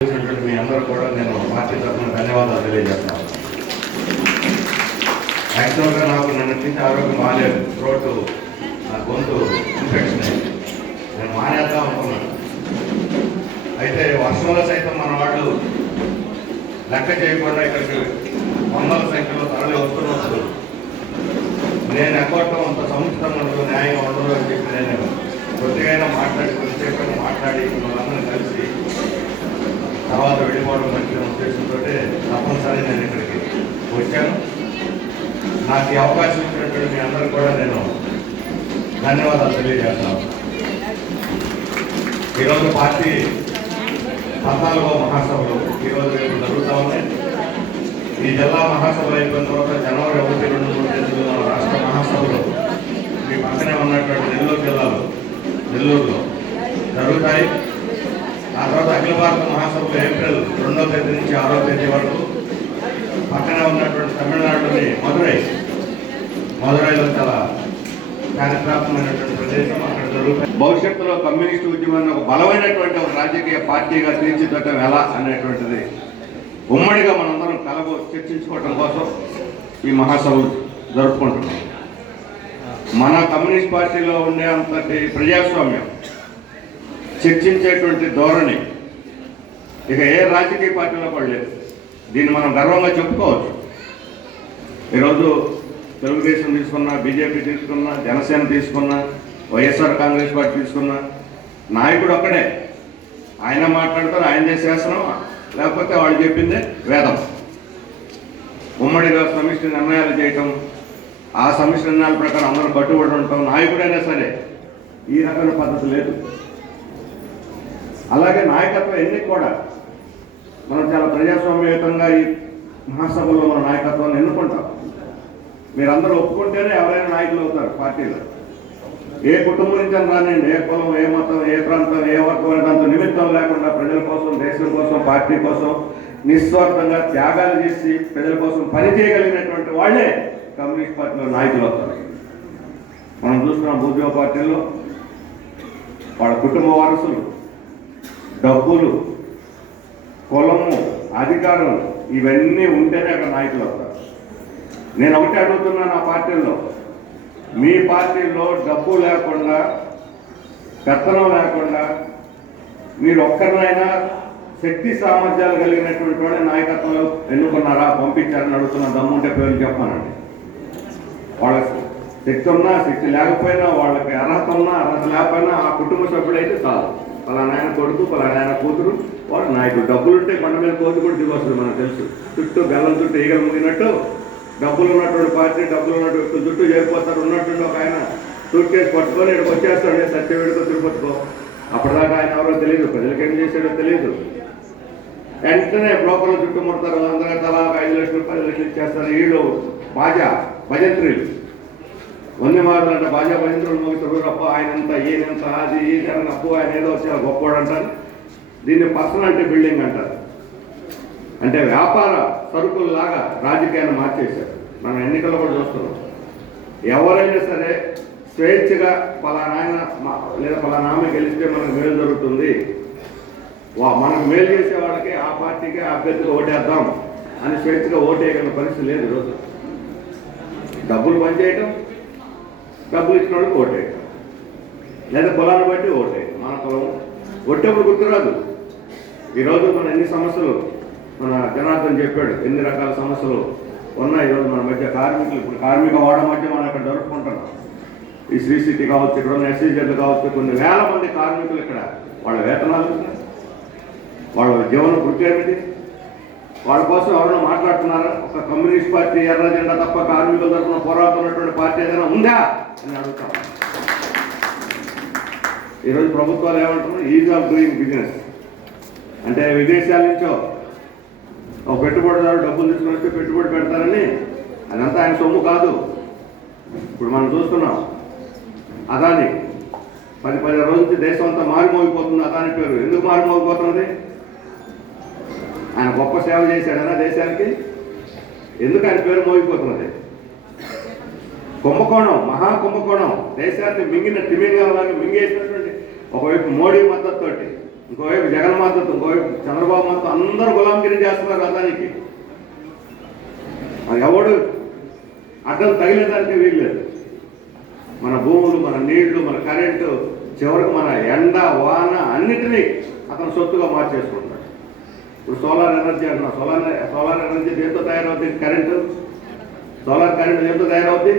మీ అందరూ కూడా నేను పార్టీ తరఫున ధన్యవాదాలు తెలియజేస్తాను యాక్చువల్గా నాకు నన్ను నుంచి ఆరోగ్యం బాగాలేదు థ్రోట్ నా గొంతు ఇన్ఫెక్షన్ అయింది. నేను మానేద్దాం అనుకున్నాను. అయితే వర్షంలో సైతం మన వాళ్ళు లెక్క చేయకుండా ఇక్కడికి వందల సంఖ్యలో తరలి వస్తున్నప్పుడు నేను ఎగ్గొట్టడం అంత సముచితం ఉండదు న్యాయంగా ఉండదు అని చెప్పి నేను కొద్దిగా మాట్లాడి కొద్దిసేపు మాట్లాడి మనందరం కలిసి ఉద్దేశంతో తప్పనిసరి నేను ఇక్కడికి వచ్చాను. నాకు ఈ అవకాశం ఇచ్చినటువంటి మీ అందరికి కూడా నేను ధన్యవాదాలు తెలియజేస్తాను. ఈరోజు పార్టీ పద్నాలుగో మహాసభలు ఈరోజు రేపు జరుగుతూ ఉన్నాయి. ఈ జిల్లా మహాసభలు అయిపోయిన తర్వాత జనవరి ఒకటి రెండు మూడు తేదీలో రాష్ట్ర మహాసభలు మీ పక్కనే ఉన్నటువంటి నెల్లూరు జిల్లాలో నెల్లూరులో జరుగుతాయి. ఆ తర్వాత అఖిల భారత మహాసభలు ఏప్రిల్ రెండో తేదీ నుంచి ఆరో తేదీ వరకు పక్కన ఉన్నటువంటి తమిళనాడులోని మధురై మధురైలో చాలా చారిత్రాత్మకమైనటువంటి ప్రదేశం. అక్కడ జరుగుతుంది భవిష్యత్తులో కమ్యూనిస్టు ఉద్యమాన్ని ఒక బలమైనటువంటి ఒక రాజకీయ పార్టీగా తీర్చిదిద్దడం ఎలా అనేటువంటిది ఉమ్మడిగా మనందరం కలబో చర్చించుకోవడం కోసం ఈ మహాసభలు జరుపుకుంటున్నాం. మన కమ్యూనిస్ట్ పార్టీలో ఉండే అంతటి ప్రజాస్వామ్యం చర్చించేటువంటి ధోరణి. ఇక ఏ రాజకీయ పార్టీలో కూడా దీన్ని మనం గర్వంగా చెప్పుకోవచ్చు. ఈరోజు తెలుగుదేశం తీసుకున్నా బీజేపీ తీసుకున్నా జనసేన తీసుకున్నా వైఎస్ఆర్ కాంగ్రెస్ పార్టీ తీసుకున్నా నాయకుడు ఒక్కడే. ఆయన మాట్లాడతారు ఆయన శాసనం లేకపోతే వాళ్ళు చెప్పిందే వేదం. ఉమ్మడిగా సమిష్టి నిర్ణయాలు చేయటం ఆ సమిష్టి నిర్ణయాల ప్రకారం అందరూ కట్టుబడి ఉంటాం నాయకుడైనా సరే ఈ రకమైన పద్ధతి లేదు. అలాగే నాయకత్వం ఎన్ని కూడా మనం చాలా ప్రజాస్వామ్యయుతంగా ఈ మహాసభల్లో మన నాయకత్వాన్ని ఎన్నుకుంటాం. మీరందరూ ఒప్పుకుంటేనే ఎవరైనా నాయకులు అవుతారు పార్టీలో. ఏ కుటుంబం నుంచి అని రానండి ఏ కులం ఏ మతం ఏ ప్రాంతం ఏ వర్గం అనే దాంతో నిమిత్తం లేకుండా ప్రజల కోసం దేశం కోసం పార్టీ కోసం నిస్వార్థంగా త్యాగాలు చేసి ప్రజల కోసం పని చేయగలిగినటువంటి వాళ్ళే కమ్యూనిస్ట్ పార్టీలో నాయకులు అవుతారు. మనం చూస్తున్నాం భూజో పార్టీలో వాళ్ళ కుటుంబ వారసులు. డబ్బులు కులము అధికారం ఇవన్నీ ఉంటేనే అక్కడ నాయకులు అవుతారు. నేను ఒకటి అడుగుతున్నాను ఆ పార్టీల్లో. మీ పార్టీలో డబ్బు లేకుండా పెత్తనం లేకుండా మీరు ఒక్కరినైనా శక్తి సామర్థ్యాలు కలిగినటువంటి వాడే నాయకత్వంలో ఎన్నుకున్నారా పంపించారని అడుగుతున్న దమ్ముంటే పేరు చెప్పానండి వాళ్ళ శక్తి ఉన్నా శక్తి లేకపోయినా వాళ్ళకి అర్హత ఉన్నా అర్హత లేకపోయినా ఆ కుటుంబ సభ్యుడైతే చాలు. పలానా ఆయన కొడుకు పలానా ఆయన కూతురు వాడు నాయకుడు. డబ్బులుంటే కొండ మీద కోతి కూడా దిగొస్తుంది మనకు తెలుసు. చుట్టూ బెల్లం చుట్టూ ఈగలు ముగినట్టు డబ్బులు ఉన్నటువంటి పార్టీ డబ్బులు ఉన్నటువంటి చుట్టూ చేరిపోతారు ఉన్నట్టుండి ఒక ఆయన సూట్ కేసు పట్టుకొని ఇక్కడికి వచ్చేస్తాడు. సత్యవేడితో తిరుపతికో అప్పటిదాకా ఆయన ఎవరో తెలియదు ప్రజలకు ఏం చేశాడో తెలియదు వెంటనే బ్రోకర్లు చుట్టూ ముడతారు అందరూ తలా ఒక ఐదు లక్షలు పది లక్షలు ఇచ్చేస్తారు. వీళ్ళు బాజా భజంత్రులు. వందే అంటే భాజా భజంత్రులు మోగుతారు అప్ప ఆయనంత ఈయనంత అది ఇది అప్పు ఆయన ఏదో వచ్చి గొప్పవాడు అంటారు. దీన్ని పర్సనాలిటీ బిల్డింగ్ అంటారు. అంటే వ్యాపార సరుకుల్లాగా రాజకీయాన్ని మార్చేశారు. మనం ఎన్నికల్లో కూడా చూస్తున్నాం. ఎవరైనా సరే స్వేచ్ఛగా పలానాయన మా- లేదా పలానా ఆమె గెలిస్తే మనకు మేలు జరుగుతుంది. వా మనకు మేలు చేసే వాళ్ళకి ఆ పార్టీకి ఆ ఓటేద్దాం అని స్వేచ్ఛగా ఓటేయగలిగిన పరిస్థితి లేదు ఈరోజు. డబ్బులు పనిచేయటం డబ్బులు ఇచ్చిన వాళ్ళకి ఓటేయటం. లేదా పొలాన్ని బట్టి ఓటేయటం. మన పొలం ఒట్టేప్పుడు గుర్తురాదు. ఈరోజు మన ఎన్ని సమస్యలు మన జనార్దన్ చెప్పాడు ఎన్ని రకాల సమస్యలు ఉన్నాయి ఈరోజు మన మధ్య కార్మికులు. ఇప్పుడు కార్మిక వాడ మధ్య మనం ఇక్కడ జరుపుకుంటున్నాం. ఈ శ్రీ సిటీ కావచ్చు ఇక్కడ ఉన్న ఎస్సీజెడ్లు కావచ్చు కొన్ని వేల మంది కార్మికులు ఇక్కడ వాళ్ళ వేతనాలు వాళ్ళ జీవన వృత్తి ఏమిటి? వాళ్ళ కోసం ఎవరైనా మాట్లాడుతున్నారా? ఒక కమ్యూనిస్ట్ పార్టీ ఎర్ర జెండా తప్ప కార్మికుల తరఫున పోరాడుతున్నటువంటి పార్టీ ఏదైనా ఉందా అని అడుగుతాం. ఈరోజు ప్రభుత్వాలు ఏమంటున్నాయి? ఈజ్ ఆఫ్ డూయింగ్ బిజినెస్ అంటే విదేశాల నుంచో ఒక పెట్టుబడిదారు డబ్బులు తీసుకుని వచ్చి పెట్టుబడి పెడతారని అదంతా ఆయన సొమ్ము కాదు. ఇప్పుడు మనం చూస్తున్నాం అదాని పది పది రోజుల నుంచి దేశం అంతా మారిమోగిపోతుంది. అదాని పేరు ఎందుకు మారిమోగిపోతున్నది? ఆయన గొప్ప సేవ చేశాడనా దేశానికి? ఎందుకు ఆయన పేరు మోగిపోతున్నది? కుంభకోణం మహా కుంభకోణం దేశాన్ని మింగిన తిమింగలాగా మింగేసినటువంటి ఒకవైపు మోడీ మద్దతుతోటి ఇంకోవైపు జగన్ మద్దతు ఇంకోవైపు చంద్రబాబు మద్దతు అందరూ గులాంగిరి చేస్తున్నారు రథానికి అది ఎవడు? అడ్డం తగిలేదంటే వీల్లేదు. మన భూములు మన నీళ్ళు మన కరెంటు చివరికి మన ఎండ వాన అన్నిటినీ అతను సొత్తుగా మార్చేసుకుంటాం ఇప్పుడు సోలార్ ఎనర్జీ అంటున్నా. సోలార్ సోలార్ ఎనర్జీ దేంతో తయారవుతుంది కరెంటు సోలార్ కరెంటు దేంతో తయారవుద్ది?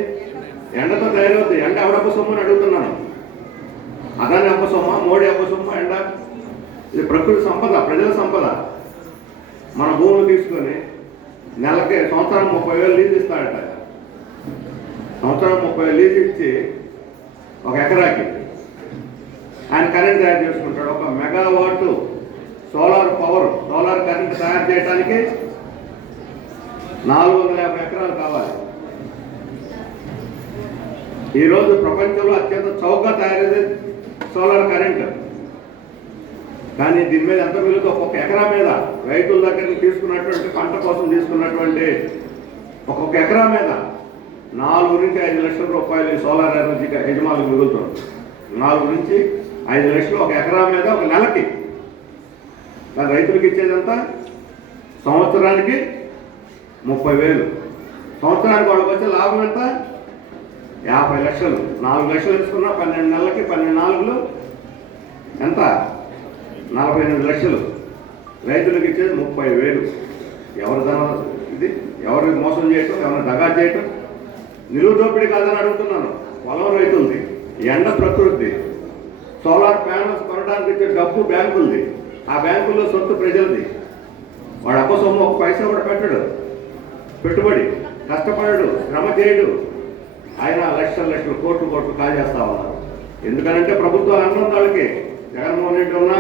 ఎండతో తయారవుద్ది. ఎండ ఎవడప్ప సొమ్ము అని అడుగుతున్నాను. అదాని అప్ప సొమ్మ మోడీ అప్ప సొమ్మ ఎండ. ఇది ప్రకృతి సంపద ప్రజల సంపద. మన భూములు తీసుకొని నెలకి సంవత్సరం ముప్పై వేలు లీజ్ ఇస్తాడట. సంవత్సరం ముప్పై వేలు లీజ్ ఇచ్చి ఒక ఎకరాకి ఆయన కరెంట్ తయారు చేసుకుంటాడు. ఒక megawatt solar power solar current తయారు చేయడానికి నాలుగు వందల యాభై ఎకరాలు కావాలి. ఈరోజు ప్రపంచంలో అత్యంత చౌకగా తయారయ్యేది సోలార్ కరెంట్. కానీ దీని మీద ఎంత మిగులుతో ఒక్కొక్క ఎకరా మీద రైతుల దగ్గర తీసుకున్నటువంటి పంట కోసం తీసుకున్నటువంటి ఒక్కొక్క ఎకరా మీద నాలుగు నుంచి ఐదు లక్షల రూపాయలు సోలార్ ఎనర్జీ యజమానులకు మిగులుతుంది నాలుగు నుంచి ఐదు లక్షలు ఒక ఎకరా మీద ఒక నెలకి కానీ రైతులకు ఇచ్చేదంతా సంవత్సరానికి ముప్పై వేలు. సంవత్సరానికి వాళ్ళకి వచ్చే లాభం ఎంత? యాభై లక్షలు. నాలుగు లక్షలు తీసుకున్నా పన్నెండు నెలలకి పన్నెండు నాలుగులు. ఎంత? నలభై ఎనిమిది లక్షలు. రైతులకు ఇచ్చేది ముప్పై వేలు. ఎవరి ధన ఇది? ఎవరికి మోసం చేయటం? ఎవరిని దగా చేయటం? నిలువు దోపిడీ కాదని అడుగుతున్నాను. పొలం రైతులది ఎండ ప్రకృతి. సోలార్ ప్యానల్స్ కొనడానికి ఇచ్చే డబ్బు బ్యాంకులది. ఆ బ్యాంకుల్లో సొత్తు ప్రజలది. వాడు అప్ప సొమ్ము ఒక పైసా కూడా పెట్టడు. పెట్టుబడి కష్టపడడు శ్రమ చేయడు. ఆయన లక్షల లక్షలు కోట్లు కోట్లు కాజేస్తా ఉన్నారు. ఎందుకనంటే ప్రభుత్వాలు అన్నం వాళ్ళకి జగన్మోహన్ రెడ్డి ఉన్నా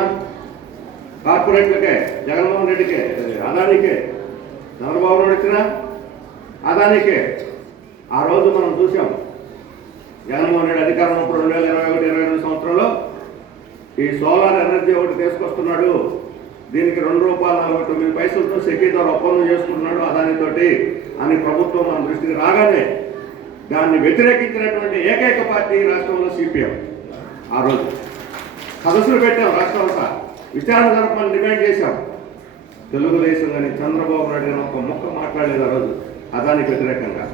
కార్పొరేట్లకే జగన్మోహన్ రెడ్డికే అదానికే చంద్రబాబు నాయుడు వచ్చినా అదానికే. ఆ రోజు మనం చూసాం జగన్మోహన్ రెడ్డి అధికారం రెండు వేల ఇరవై ఒకటి ఇరవై రెండు సంవత్సరంలో ఈ సోలార్ ఎనర్జీ ఒకటి తీసుకొస్తున్నాడు. దీనికి రెండు రూపాయల నలభై తొమ్మిది పైసలతో సెకీతో ఒప్పందం చేసుకుంటున్నాడు అదానితోటి అని ప్రభుత్వం మన దృష్టికి రాగానే దాన్ని వ్యతిరేకించినటువంటి ఏకైక పార్టీ ఈ రాష్ట్రంలో సిపిఎం ఆ రోజు. సదస్సులు పెట్టాం రాష్ట్రం అంతా. విచారణ జరపని డిమాండ్ చేశాం. తెలుగుదేశం కానీ చంద్రబాబు నాయుడు అని ఒక మొక్క మాట్లాడలేదు ఆ రోజు అదానికి వ్యతిరేకంగా.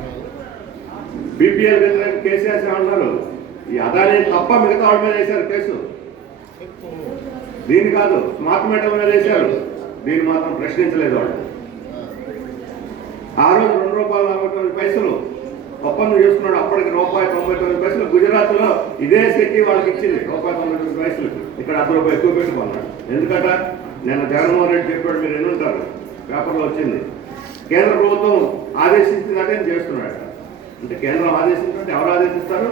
బీపీఎల్ వ్యతిరేక కేసు అన్నారు. ఈ అదాని తప్ప మిగతా వాళ్ళ మీద వేశారు కేసు. దీన్ని కాదు స్మార్ట్ మీటర్ మీద వేశారు. దీన్ని మాత్రం ప్రశ్నించలేదు వాళ్ళు. ఆ రోజు రెండు రూపాయలు నలభై తొమ్మిది పైసలు. ఒప్పందం చేసుకున్నాడు. అప్పటికి రూపాయి తొంభై తొమ్మిది పైసలు. గుజరాత్లో ఇదే శక్తి వాళ్ళకి ఇచ్చింది రూపాయి తొంభై తొమ్మిది పైసలు. ఇక్కడ అర్ధ రూపాయి ఎక్కువ పెట్టుకున్నాడు. ఎందుకంట? నేను జగన్మోహన్ రెడ్డి చెప్పాడు మీరు ఎన్నుంటారు పేపర్లో వచ్చింది. కేంద్ర ప్రభుత్వం ఆదేశించినట్టే చేస్తున్నాడు అంటే కేంద్రం ఆదేశించినట్టు ఎవరు ఆదేశిస్తారు?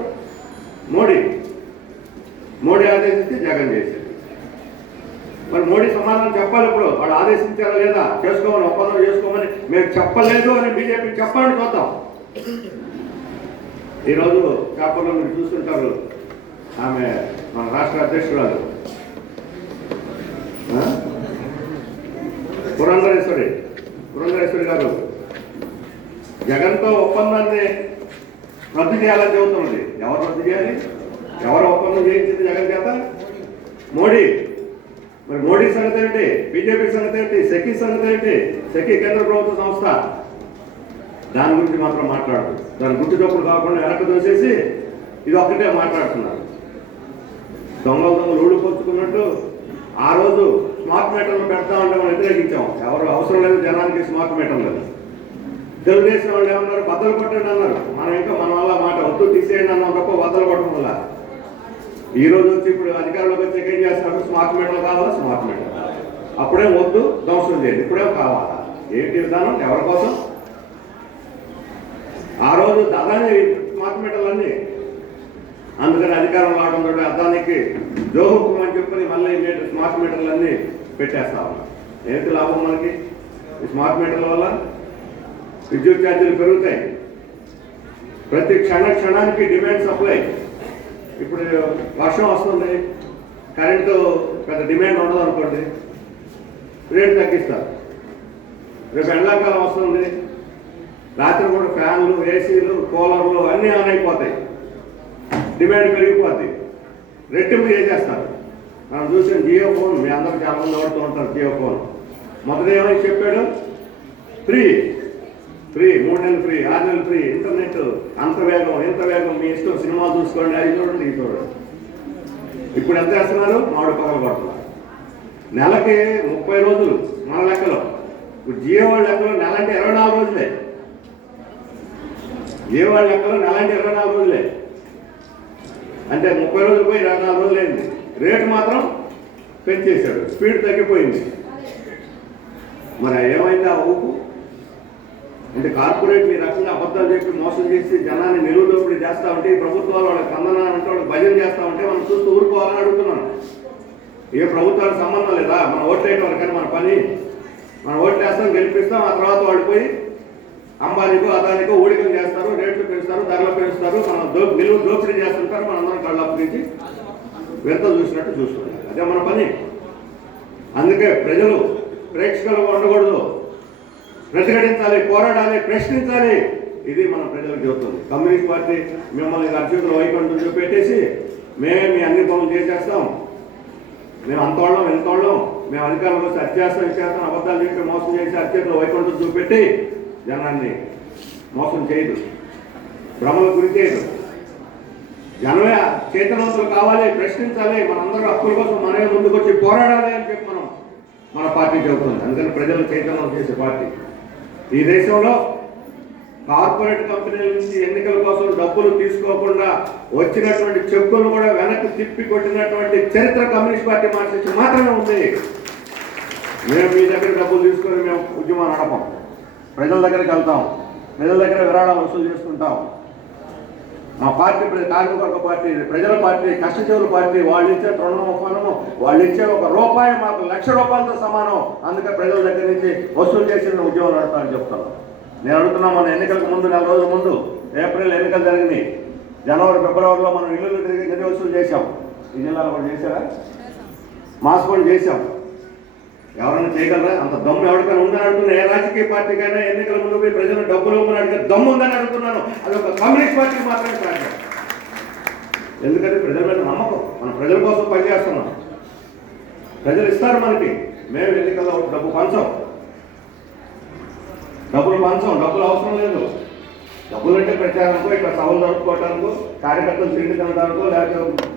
మోడీ. మోడీ ఆదేశించి జగన్ చేశారు మరి మోడీ సమాధానం చెప్పాలి ఇప్పుడు. వాడు ఆదేశించారా లేదా? చేసుకోమని ఒప్పందం చేసుకోమని మేము చెప్పలేదు అని బీజేపీ చెప్పాలని చూద్దాం. ఈరోజు పేపర్లో మీరు చూస్తుంటారు. ఆమె మన రాష్ట్ర అధ్యక్షురాలు. పురంధరేశ్వరి. పురంధరేశ్వరి గారు. జగన్తో ఒప్పందాన్ని రద్దు చేయాలని చెబుతున్నది. ఎవరు రద్దు చేయాలి? ఎవరు ఒప్పందం చేయించింది జగన్ చేత? మోడీ. మోడీ సంగతి ఏంటి బీజేపీ సంగతి ఏంటి సెకీ సంగతి ఏంటి సెకీ కేంద్ర ప్రభుత్వ సంస్థ. దాని గురించి మాత్రం మాట్లాడదు. దాని గుర్తు చొప్పులు కాకుండా వెనక్కి దోసేసి ఇది ఒక్కటే మాట్లాడుతున్నారు. దొంగలు దొంగలు ఊడిపోచుకున్నట్టు ఆ రోజు స్మార్ట్ మీటర్లు పెడతామంటే మనం వ్యతిరేకించాం. ఎవరు అవసరం లేదు జనానికి స్మార్ట్ మీటర్లు. లేదు తెలుగుదేశం వాళ్ళు ఏమన్నారు? బద్దలు కొట్టండి అన్నారు. మనం ఇంకా మన వల్ల మాట వద్దు తీసేయండి అన్నాం తప్ప బద్దలు కొట్టడం వల్ల. ఈ రోజు వచ్చి ఇప్పుడు అధికారంలోకి వచ్చి ఏం చేస్తారు స్మార్ట్ మీటర్లు కావాలా? స్మార్ట్ మీటర్ అప్పుడే వద్దు ధ్వంసం చేయండి. ఇప్పుడే కావాలా. ఏంటి విధానం ఎవరి కోసం? ఆ రోజు అదాని స్మార్ట్ మీటర్లన్నీ. అందుకని అధికారం రావడం తోటి అదానికి జోహుకుం అని చెప్పని మళ్ళీ మీటర్ స్మార్ట్ మీటర్లన్నీ పెట్టేస్తా ఉన్నాం. ఏంటి లాభం మనకి? స్మార్ట్ మీటర్ల వల్ల విద్యుత్ ఛార్జీలు పెరుగుతాయి. ప్రతి క్షణ క్షణానికి డిమాండ్ సప్లై. ఇప్పుడు వర్షం వస్తుంది. కరెంటు పెద్ద డిమాండ్ ఉండదు అనుకోండి రేటు తగ్గిస్తారు. రేపు ఎండాకాలం వస్తుంది రాత్రి కూడా ఫ్యాన్లు ఏసీలు కూలర్లు అన్నీ ఆన్ అయిపోతాయి. డిమాండ్ పెరిగిపోతాయి రెట్టింపు చేసేస్తారు. మనం చూసిన జియో ఫోన్ మీ అందరూ చాలా మంది వాడుతూ ఉంటారు జియో ఫోన్. మొదట ఏమని చెప్పాడు? ఫ్రీ. ఫ్రీ మూడు నెలలు ఫ్రీ ఆరు నెలలు ఫ్రీ ఇంటర్నెట్ అంత వేగం ఇంత వేగం మీ ఇష్టం సినిమాలు చూసుకోండి అది చూడండి ఇది చూడండి. ఇప్పుడు ఎంత వేస్తున్నారు? మామిడి పగలు కొడుతున్నారు. నెలకి ముప్పై రోజులు మన లెక్కలో. ఇప్పుడు జియో వాళ్ళ లెక్కలో నెల అంటే ఇరవై నాలుగు రోజులే. జియో వాళ్ళ లెక్కలో నెల అంటే ఇరవై నాలుగు రోజులే. అంటే ముప్పై రోజులు పోయి ఇరవై నాలుగు రోజులు అయింది. రేటు మాత్రం పెంచేశాడు. స్పీడ్ తగ్గిపోయింది. మరి ఏమైంది ఆ ఊపు? అంటే కార్పొరేట్ ఈ రకంగా అబద్ధాలు చెప్పి మోసం చేసి జనాన్ని నిలువ చేస్తా ఉంటే ఈ ప్రభుత్వాలు వాళ్ళకి కందనాలు అంటే వాళ్ళకి భజన చేస్తా ఉంటే ఏ ప్రభుత్వానికి సంబంధం లేదా? మన ఓట్లు వరకని మన పని. మనం ఓట్లు వేస్తాం గెలిపిస్తాం ఆ తర్వాత వాళ్ళు పోయి అంబానీకో అదానికో ఊడికలు చేస్తారు రేట్లు పెంచుతారు ధరలు పెంచుతారు మనం దో నిలువ దోపిడీ చేస్తుంటారు మనందరం కళ్ళు అప్పగించి వెంత చూసినట్టు చూస్తున్నాం అదే మన పని. అందుకే ప్రజలు ప్రేక్షకులు ఉండకూడదు. ప్రతిఘటించాలి పోరాడాలి ప్రశ్నించాలి. ఇది మన ప్రజలకు చెబుతుంది. కమ్యూనిస్ట్ పార్టీ మిమ్మల్ని అర్జునులు వైకుంఠం చూపెట్టేసి మేమే మీ అన్ని పనులు చేసేస్తాం. మేము అంతోళ్ళం ఎంతోళ్ళం మేము అధికారంలో వస్తే అత్యాసం ఇచ్చేస్తాం అబద్ధాలు చెప్పి మోసం చేసి అత్యర్థులు వైకుంఠం చూపెట్టి జనాన్ని మోసం చేయదు. భ్రమలు గురి చేయదు. జనమే చైతన్యవంతులు కావాలి ప్రశ్నించాలి. మనందరూ హక్కుల కోసం మనమే ముందుకు వచ్చి పోరాడాలి అని చెప్పి మనం మన పార్టీ చెబుతుంది అందుకని ప్రజలు చైతన్యం చేసే పార్టీ. ఈ దేశంలో కార్పొరేట్ కంపెనీల నుంచి ఎన్నికల కోసం డబ్బులు తీసుకోకుండా వచ్చినటువంటి చెక్కులు కూడా వెనక్కి తిప్పి కొట్టినటువంటి చరిత్ర కమ్యూనిస్ట్ పార్టీ మార్చి మాత్రమే ఉంది. మేము మీ దగ్గర డబ్బులు తీసుకొని మేము ఉద్యమం నడపం ప్రజల దగ్గరికి వెళ్తాం. ప్రజల దగ్గర విరాళాలు వసూలు చేసుకుంటాం. మా పార్టీ కార్మికవర్గ పార్టీ ప్రజల పార్టీ కష్టజీవుల పార్టీ వాళ్ళు ఇచ్చే రుణము వాళ్ళు ఇచ్చే ఒక రూపాయి మాకు లక్ష రూపాయలతో సమానం. అందుకే ప్రజల దగ్గర నుంచి వసూలు చేసిన ఉద్యోగం నడతామని చెప్తాను నేను అడుగుతున్నా మన ఎన్నికలకు ముందు నెల రోజుల ముందు ఏప్రిల్ ఎన్నికలు జరిగింది. జనవరి ఫిబ్రవరిలో మనం ఇల్లు తిరిగి నిధి వసూలు చేశాం. ఈ జిల్లాలో కూడా చేశారా? మాస్ కూడా చేశాం. ఎవరైనా చేయగలరా? అంత దమ్ము ఎవరికైనా ఉందని అడుగుతున్నా. ఏ రాజకీయ పార్టీకైనా ఎన్నికల ముందు పోయి ప్రజలు డబ్బులు ఇవ్వమని అడిగే దమ్ము ఉందని అడుగుతున్నాను. అది ఒక కమ్యూనిస్ట్ పార్టీకి మాత్రమే కాదు. ఎందుకంటే ప్రజల మీద నమ్మకం. మనం ప్రజల కోసం పనిచేస్తున్నాం. ప్రజలు ఇస్తారు మనకి. మేము ఎన్నికల్లో డబ్బు పంచాం. డబ్బులు పంచం డబ్బులు అవసరం లేదు. డబ్బులు అంటే ప్రచారానికో ఇక్కడ సభలు జరుపుకోవటానికో కార్యకర్తలు తిండి తినడానికో లేకపోతే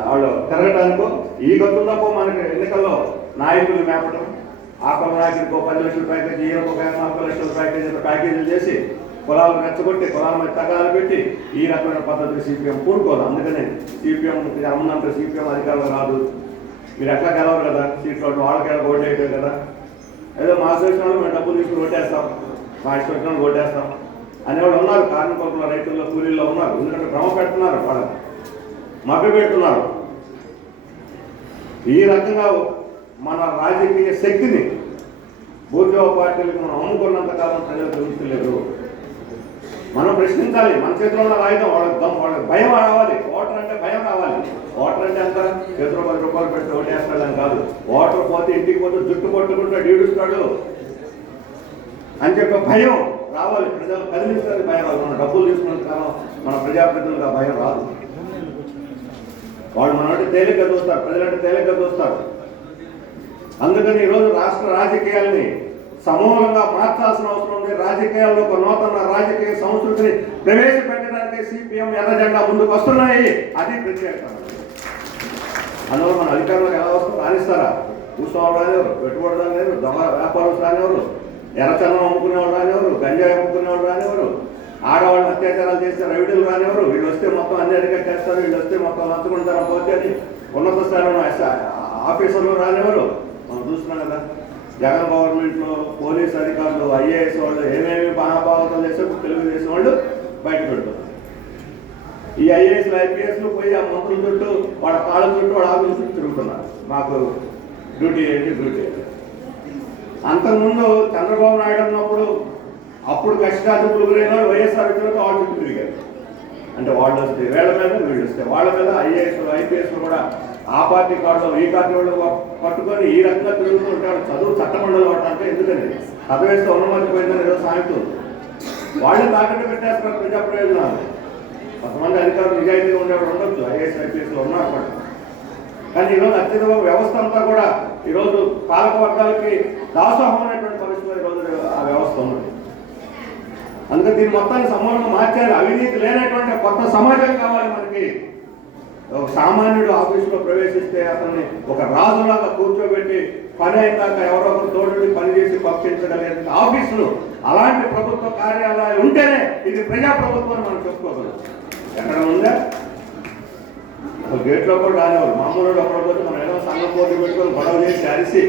వాళ్ళు తిరగటానికో ఈ గతులు మనకి ఎన్నికల్లో నాయకులు మేపడం ఆ కుల నాయకుడికి పది లక్షల ప్యాకేజ్ ఈ ఒక నలభై లక్షల ప్యాకేజ్ ప్యాకేజీలు చేసి కులాలు రెచ్చగొట్టి కులాల మీద తగాలు పెట్టి ఈ రకమైన పద్ధతి సిపిఎం కూడుకోదు అందుకనే సిపిఎం అమ్మంటే సిపిఎం అధికారులు రాదు. మీరు ఎట్లా గెలవరు కదా? సీట్లో వాళ్ళకి ఓటు వేయటం కదా? ఏదో మా ఇష్టం మేము డబ్బులు తీసుకుని ఓటేస్తాం మా ఇష్టం వచ్చిన ఓటేస్తాం అనేవాళ్ళు ఉన్నారు కార్మికుల రైతుల్లో కూలీల్లో ఉన్నారు. ఎందుకంటే భ్రమ పెడుతున్నారు వాళ్ళని మభ్య పెడుతున్నారు. ఈ రకంగా మన రాజకీయ శక్తిని బూర్జవ పార్టీలకు మనం అమ్ముకున్నంత కాలం ప్రజలు తెలుస్తలేదు మనం ప్రశ్నించాలి మన చేతిలో ఉన్న రాయుధం వాళ్ళకి వాళ్ళకి భయం రావాలి. వాటర్ అంటే ఎంత? ఎదురు పది రూపాయలు పెట్టి ఓటేస్తాడని కాదు. వాటర్ పోతే ఇంటికి పోతే జుట్టు పట్టుకుంటాడు ఏడుస్తాడు. అని చెప్పే భయం రావాలి. ప్రజలు కదిలిస్తుంది భయం రాదు మన డబ్బులు తీసుకున్న కాలం మన ప్రజాప్రతినిధులకు ఆ భయం రాదు. వాళ్ళు మనంటే తేలిగ్గా చూస్తారు. ప్రజలంటే తేలిగ్గా చూస్తారు. అందుకని ఈరోజు రాష్ట్ర రాజకీయాల్ని సమూలంగా మార్చాల్సిన అవసరం ఉంది. రాజకీయాల్లో ఒక నూతన రాజకీయ సంస్కృతిని ప్రవేశపెట్టడానికి సిపిఎం ఎర్ర జెండా ముందుకు వస్తున్నాయి. అది ప్రత్యేకత. అందువల్ల మన అధికారులకు ఎలా వస్తుందో రాణిస్తారా? కూర్చోవాలి రానివ్వరు పెట్టుబడి రానివ్వరు దొంగ వ్యాపారం రానివ్వరు ఎర్రచనం అమ్ముకునేవాడు రానివ్వరు గంజాయి అమ్ముకునేవాడు రానివ్వరు ఆడవాళ్ళు అత్యాచారాలు చేస్తే రవిడీలు రానివ్వరు వీళ్ళు వస్తే మొత్తం అన్ని అరికట్టేస్తారు వీళ్ళు వస్తే మొత్తం లంచుకుంటారు పోతే అని ఉన్నత స్థాయిలో ఆఫీసర్లు రానివ్వరు మనం చూస్తున్నాం కదా జగన్ గవర్నమెంట్లో పోలీస్ అధికారులు ఐఏఎస్ వాళ్ళు ఏమేమి మహాభావతలు చేస్తే తెలుగుదేశం వాళ్ళు బయట పెడతారు ఈ ఐఏఎస్లు ఐపీఎస్లు పోయి ఆ మంత్రుల చుట్టూ వాళ్ళ కాళ్ళ చుట్టూ వాళ్ళ ఆఫీస్ చుట్టూ తిరుగుతున్నారు మాకు డ్యూటీ ఏంటి? డ్యూటీ. అంతకుముందు చంద్రబాబు నాయుడు ఉన్నప్పుడు అప్పుడు కష్టాలు గురైన వాళ్ళు వైఎస్ఆర్ వచ్చినప్పుడు వాళ్ళ చుట్టూ తిరిగారు. అంటే వాళ్ళు వస్తే వేళ్ళ మీద వీళ్ళు వస్తే వాళ్ళ మీద ఐఏఎస్ ఐపీఎస్ కూడా ఆ పార్టీ కార్డులో ఈ పార్టీ వాళ్ళు పట్టుకొని ఈ రకంగా తిరుగుతూ ఉంటాడు చదువు చట్టమండలి వాడు అంటే ఎందుకని? చదివేస్తే ఉన్నమతి పోయిందని ఏదో సాగుతుంది వాళ్ళని తాకట్టు పెట్టేస్తున్నారు ప్రజా ప్రయోజనాలు కొంతమంది అధికారులు నిజాయితీగా ఉండేవాడు ఉండొచ్చు ఐఏఎస్ ఐపీఎస్లో ఉన్నారు కూడా. కానీ ఈరోజు అత్యధిక వ్యవస్థ అంతా కూడా ఈరోజు పాలక వర్గాలకి దాసోహం పరిస్థితిలో ఈరోజు ఆ వ్యవస్థ ఉన్నది. అందుకే దీని మొత్తాన్ని సమూలంగా మార్చాలి అవినీతి లేనటువంటి కొత్త సమాజం కావాలి మనకి. ఒక సామాన్యుడు ఆఫీసులో ప్రవేశిస్తే అతన్ని ఒక రాజులాగా కూర్చోబెట్టి పని అయినాక ఎవరో ఒకరు తోడు పని చేసి పంపించగలిగే ఆఫీసులు అలాంటి ప్రభుత్వ కార్యాలయాలు ఉంటేనే ఇది ప్రజాప్రభుత్వం అని మనం చెప్పుకోగలం. ఎక్కడ ఉందా? అసలు గేట్లో కూడా రానివారు మామూలు అక్కడ పోతే మనం ఏదో సంఘం పోటీ పెట్టుకొని గొడవ చేసి అరిసి